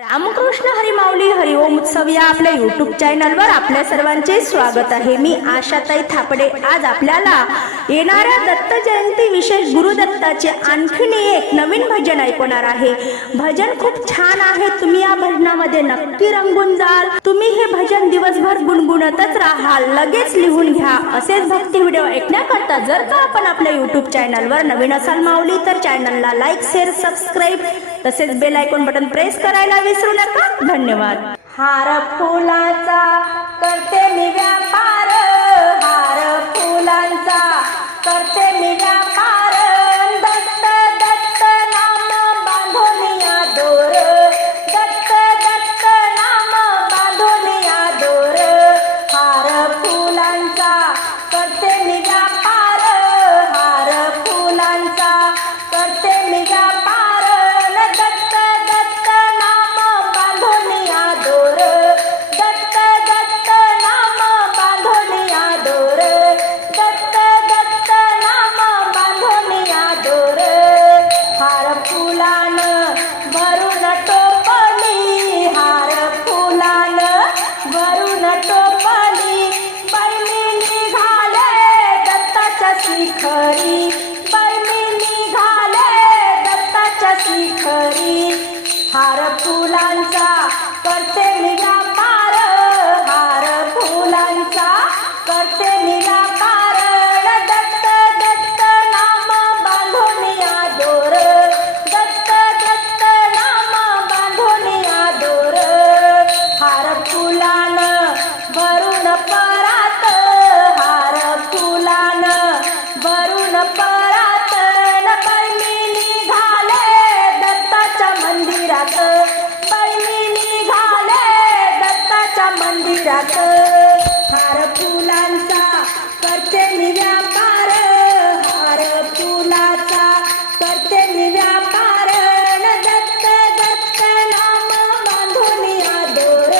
रामकृष्ण हरिमाऊली हरिओम उत्सव या आपल्या युट्यूब चॅनलवर आपल्या सर्वांचे स्वागत आहे. मी आशाताई थापडे. आज आपल्याला येणाऱ्या दत्त जयंती विशेष गुरुदत्ताचे आणखीन एक नवीन भजन ऐकवणार आहे. भजन खूप छान आहे. तुम्ही या भजनामध्ये नक्की रंगून जाल. तुम्ही हे भजन दिवसभर गुणगुणतच राहाल. लगेच लिहून घ्या. असेच भक्ती व्हिडिओ ऐकण्याकरता जर का आपण आपल्या युट्यूब चॅनलवर नवीन असाल माऊली तर चॅनलला लाईक शेअर सबस्क्राईब तसेच बेल आयकॉन बटन प्रेस करायला विसरू नका. धन्यवाद. हार फुलाचा शिखरी मी निघाले दत्ताच्या शिखरी. हार फुलांचा करते मंदिरात. हार फुलांचा करते मी व्यापार. हार फुलाचा करते मी व्यापार. दत्त दत्त नाम बांधून आदोर.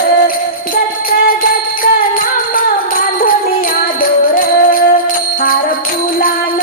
दत्त दत्त नाम बांधून आदोर. हार फुलांचा